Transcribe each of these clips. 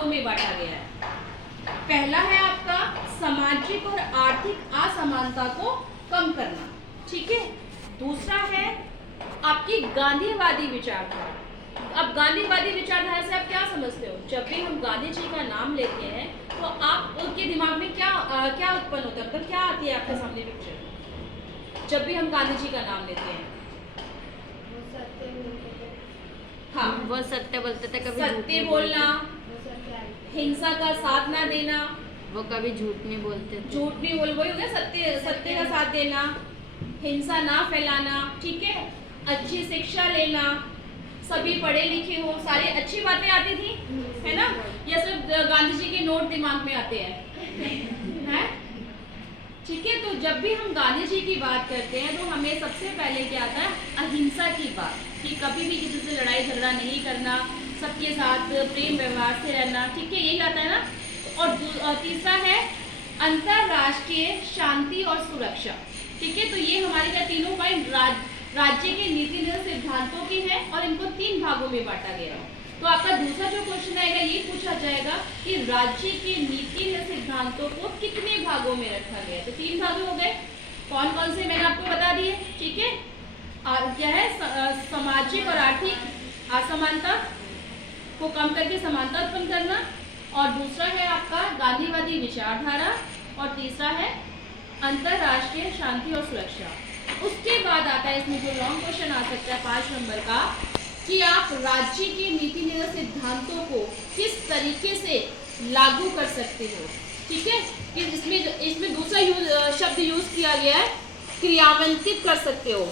भागों में बांटा गया है। पहला है आपका सामाजिक और आर्थिक असमानता को कम करना, ठीक है। दूसरा है आपकी गांधीवादी विचारधारा। अब गांधीवादी विचारधारा से आप क्या समझते हो? जब भी हम गांधी जी का नाम लेते हैं तो आपके दिमाग में क्या क्या उत्पन्न होता है, मतलब क्या आती है आपके सामने पिक्चर जब भी हम गांधी जी का नाम लेते हैं? हाँ, वो सत्य बोलते थे, कभी सत्य बोलना, हिंसा का साथ ना देना, वो कभी झूठ नहीं बोलते थे। झूठ नहीं बोल, वही हो गया सत्य का साथ देना, हिंसा ना फैलाना, ठीक है, अच्छी शिक्षा लेना, सभी पढ़े लिखे हो, सारी अच्छी बातें आती थी, है ना। ये सब गांधी जी के नोट दिमाग में आते हैं, ठीक है। तो जब भी हम गांधी जी की बात करते हैं तो हमें सबसे पहले क्या आता है? अहिंसा की बात, कि कभी भी किसी से लड़ाई झगड़ा नहीं करना, सबके साथ प्रेम व्यवहार से रहना, ठीक है, यही आता है ना। और तीसरा है अंतरराष्ट्रीय शांति और सुरक्षा, ठीक है। तो ये हमारे क्या तीनों पॉइंट राज्य के नीति निर्णय सिद्धांतों के हैं और इनको 3 भागों में बांटा गया है। तो आपका दूसरा जो क्वेश्चन आएगा ये पूछा जाएगा कि राज्य के नीति निर्णय सिद्धांतों को कितने भागों में रखा गया है? तो 3 भाग हो गए। कौन कौन से मैंने आपको बता दिए, ठीक है। क्या है? सामाजिक और आर्थिक असमानता को कम करके समानता उत्पन्न करना, और दूसरा है आपका गांधीवादी विचारधारा, और तीसरा है अंतरराष्ट्रीय शांति और सुरक्षा। उसके बाद आता है इसमें जो लॉन्ग क्वेश्चन आ सकता है 5 नंबर का, कि आप राज्य के नीति निर्णय सिद्धांतों को किस तरीके से लागू कर सकते हो, ठीक है। कि इसमें दूसरा शब्द यूज किया गया है, क्रियान्वित कर सकते हो।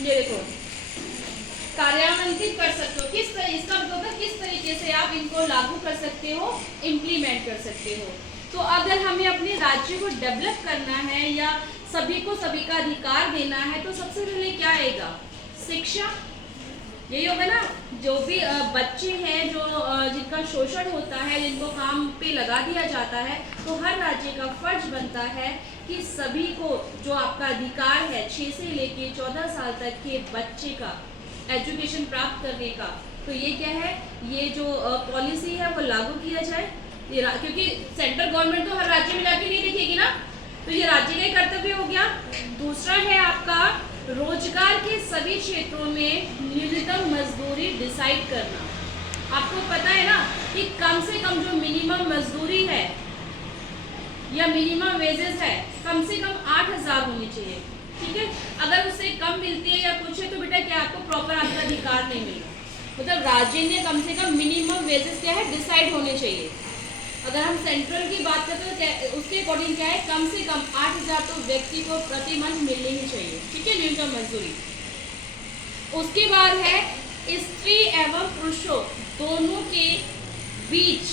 ये देखो, कार्यान्वित कर सकते हो, इसका मतलब है किस तरीके से आप इनको लागू कर सकते हो, इम्प्लीमेंट कर सकते हो। तो अगर हमें अपने राज्य को डेवलप करना है या सभी को सभी का अधिकार देना है तो सबसे पहले क्या आएगा? शिक्षा, यही होगा ना। जो भी बच्चे हैं जो जिनका शोषण होता है, जिनको काम पे लगा दिया जाता है, तो हर राज्य का फर्ज बनता है कि सभी को जो आपका अधिकार है 6 से लेके 14 साल तक के बच्चे का एजुकेशन प्राप्त करने का, तो ये क्या है, ये जो पॉलिसी है वो लागू किया जाए। क्योंकि सेंट्रल गवर्नमेंट तो हर राज्य में जाके नहीं देखेगी ना, तो ये राज्य का ही कर्तव्य हो गया। दूसरा है आपका रोजगार के सभी क्षेत्रों में न्यूनतम मजदूरी डिसाइड करना। आपको पता है ना कि कम से कम जो मिनिमम मजदूरी है या मिनिमम वेजेस है, कम से कम 8,000 होनी चाहिए, ठीक है। अगर उससे कम मिलती है या कुछ है तो बेटा क्या आपको प्रॉपर आपका अधिकार नहीं मिलेगा। मतलब राज्य ने कम से कम मिनिमम वेजेस क्या है डिसाइड होने चाहिए। अगर हम सेंट्रल की बात करते हैं तो उसके अकॉर्डिंग क्या है, कम से कम 8,000 तो व्यक्ति को प्रति मंथ मिलनी ही चाहिए, ठीक है, न्यूनतम मजदूरी। उसके बाद है स्त्री एवं पुरुषों दोनों के बीच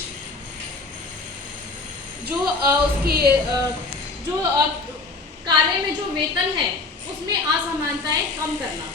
जो कार्य में जो वेतन है उसमें असमानताएं कम करना।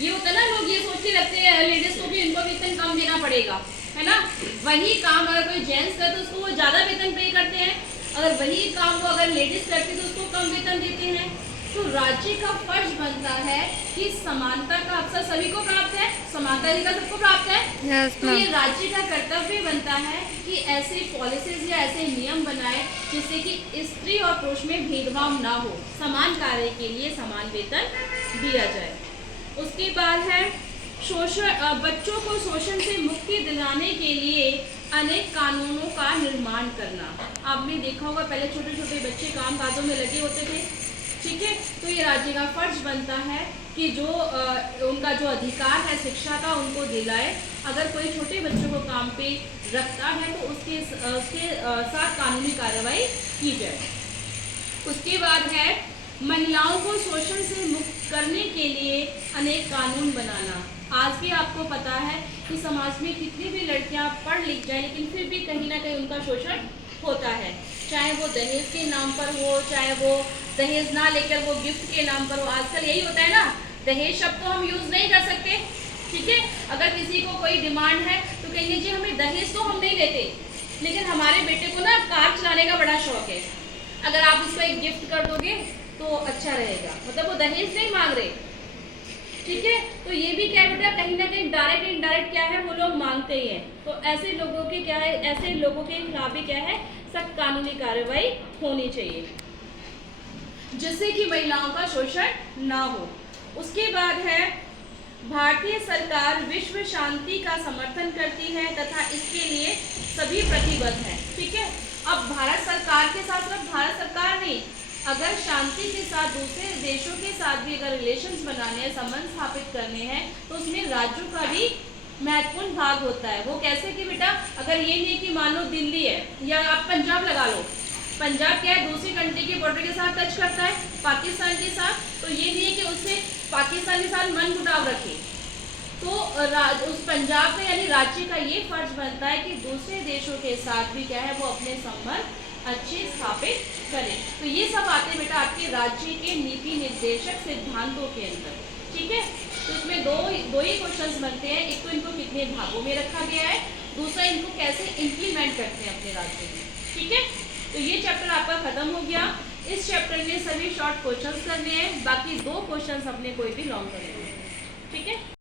ये होता है ना, लोग ये सोच के रखते हैं लेडीज को भी इनको वेतन कम देना पड़ेगा, है ना। वही काम अगर कोई जेंट्स करे तो उसको वो ज्यादा वेतन पे करते हैं, अगर वही काम वो अगर लेडीज करती तो उसको कम वेतन देते हैं। तो राज्य का फर्ज बनता है कि समानता का अवसर सभी को प्राप्त है, समानता अधिकार सबको प्राप्त है। yes, तो ये राज्य का कर्तव्य बनता है कि ऐसे पॉलिसीज या ऐसे नियम बनाए जिससे कि स्त्री और पुरुष में भेदभाव ना हो, समान कार्य के लिए समान वेतन दिया जाए। उसके बाद है शोषण, बच्चों को शोषण से मुक्ति दिलाने के लिए अनेक कानूनों का निर्माण करना। आपने देखा होगा पहले छोटे छोटे बच्चे काम काजों में लगे होते थे, ठीक है। तो ये राज्य का फर्ज बनता है कि जो उनका जो अधिकार है शिक्षा का उनको दिलाए। अगर कोई छोटे बच्चों को काम पे रखता है तो उसके साथ कानूनी कार्रवाई की जाए। उसके बाद है महिलाओं को शोषण से मुक्त करने के लिए अनेक कानून बनाना। आज भी आपको पता है कि समाज में कितनी भी लड़कियां पढ़ लिख जाए लेकिन फिर भी कहीं ना कहीं उनका शोषण होता है, चाहे वो दहेज के नाम पर हो, चाहे वो दहेज ना लेकर वो गिफ्ट के नाम पर हो। आजकल यही होता है ना, दहेज शब्द तो हम यूज नहीं कर सकते, ठीक है। अगर किसी को कोई डिमांड है तो कहेंगे जी हमें दहेज तो हम नहीं देते, लेकिन हमारे बेटे को ना कार चलाने का बड़ा शौक है, अगर आप उसको एक गिफ्ट कर दोगे तो अच्छा रहेगा। मतलब वो दहेज नहीं मांग रहे, ठीक है। तो ये भी क्या है बेटा, कहीं ना कहीं डायरेक्ट इनडायरेक्ट क्या है, वो लोग मांगते ही है। तो ऐसे लोगों के क्या है, ऐसे लोगों के खिलाफ भी क्या है, सख्त कानूनी कार्रवाई होनी चाहिए, जिससे कि महिलाओं का शोषण ना हो। उसके बाद है, भारतीय सरकार विश्व शांति का समर्थन करती है तथा इसके लिए सभी प्रतिबद्ध है। ठीक है। अब भारत सरकार के साथ सिर्फ भारत सरकार नहीं, अगर शांति के साथ दूसरे देशों के साथ भी अगर रिलेशंस बनाने हैं, संबंध स्थापित करने हैं, तो उसमें राज्यों का भी महत्वपूर्ण भाग होता है। वो कैसे कि बेटा, अगर ये नहीं कि मान लो दिल्ली है या आप पंजाब लगा लो, पंजाब क्या है, दूसरी कंट्री के बॉर्डर के साथ टच करता है, पाकिस्तान के साथ, तो ये नहीं है कि उससे पाकिस्तान के साथ मन मुटाव रखे। तो उस पंजाब का यानी राज्य का ये फर्ज बनता है कि दूसरे देशों के साथ भी क्या है, वो अपने संबंध अच्छे स्थापित करें। तो ये सब आते हैं बेटा आपके राज्य के नीति निर्देशक सिद्धांतों के अंदर। ठीक है। तो इसमें दो ही क्वेश्चंस बनते हैं, एक तो इनको कितने भागों में रखा गया है, दूसरा इनको कैसे इम्प्लीमेंट करते हैं अपने राज्य में। ठीक है। तो ये चैप्टर आपका खत्म हो गया। इस चैप्टर में सभी शॉर्ट क्वेश्चंस करने हैं, बाकी 2 क्वेश्चंस अपने कोई भी लॉन्ग करने हैं। ठीक है।